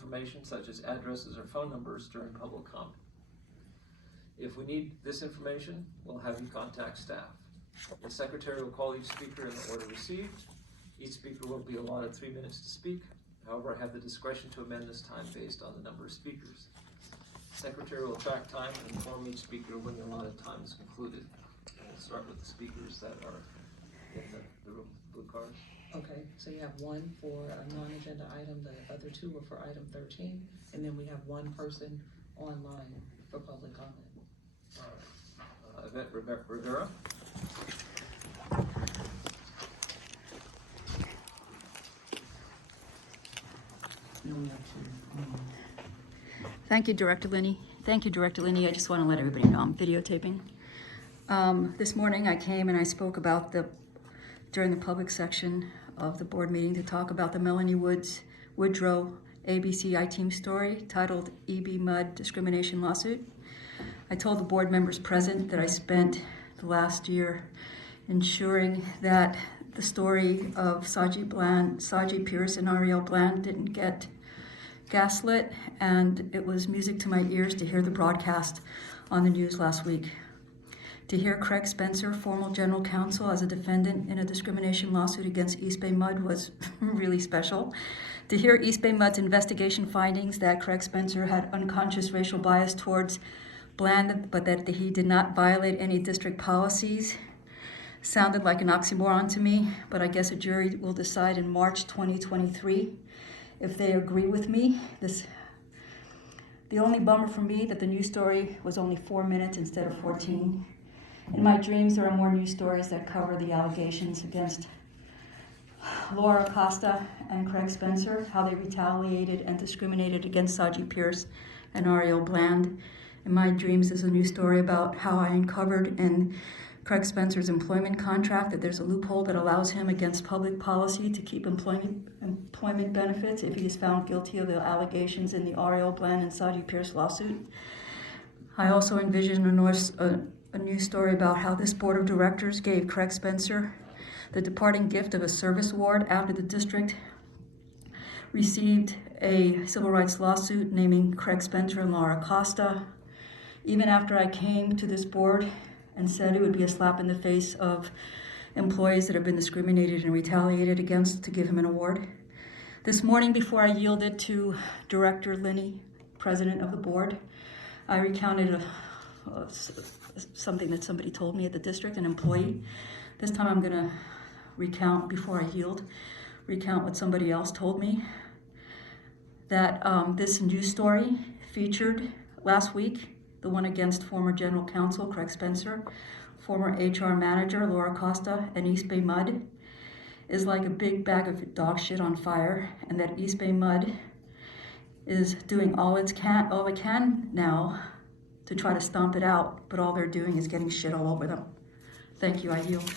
information such as addresses or phone numbers during public comment. If we need this information, we'll have you contact staff. The secretary will call each speaker in the order received. Each speaker will be allotted 3 minutes to speak. However, I have the discretion to amend this time based on the number of speakers. The secretary will track time and inform each speaker when the allotted time is concluded. And we'll start with the speakers that are in the room with blue cards. Okay, so you have one for a non-agenda item, the other two are for item 13, and then we have one person online for public comment. All right. Yvette Rivera. Thank you, Director Linney. Thank you, Director Linney. I just want to let everybody know I'm videotaping. This morning I came and I spoke about during the public section of the board meeting to talk about the Melanie Woodrow ABC I-Team story titled EBMUD Discrimination Lawsuit. I told the board members present that I spent the last year ensuring that the story of Saji Pierce and Ariel Bland didn't get gaslit, and it was music to my ears to hear the broadcast on the news last week. To hear Craig Spencer, former general counsel, as a defendant in a discrimination lawsuit against East Bay MUD was really special. To hear East Bay MUD's investigation findings that Craig Spencer had unconscious racial bias towards Bland, but that he did not violate any district policies, sounded like an oxymoron to me, but I guess a jury will decide in March 2023 if they agree with me. The only bummer for me that the news story was only 4 minutes instead of 14. In my dreams, there are more news stories that cover the allegations against Laura Acosta and Craig Spencer, how they retaliated and discriminated against Saji Pierce and Ariel Bland. In my dreams, there's a news story about how I uncovered in Craig Spencer's employment contract that there's a loophole that allows him against public policy to keep employment benefits if he is found guilty of the allegations in the Ariel Bland and Saji Pierce lawsuit. I also envisioned a news story about how this board of directors gave Craig Spencer the departing gift of a service award after the district received a civil rights lawsuit naming Craig Spencer and Laura Acosta. Even after I came to this board and said it would be a slap in the face of employees that have been discriminated and retaliated against to give him an award. This morning, before I yielded to Director Linney, president of the board, I recounted something that somebody told me at the district, an employee. This time I'm gonna recount, before I yield, what somebody else told me. That this news story featured last week, the one against former general counsel Craig Spencer, former HR manager Laura Acosta, and East Bay MUD, is like a big bag of dog shit on fire, and that East Bay MUD is doing all it can now to try to stomp it out, but all they're doing is getting shit all over them. Thank you, I yield.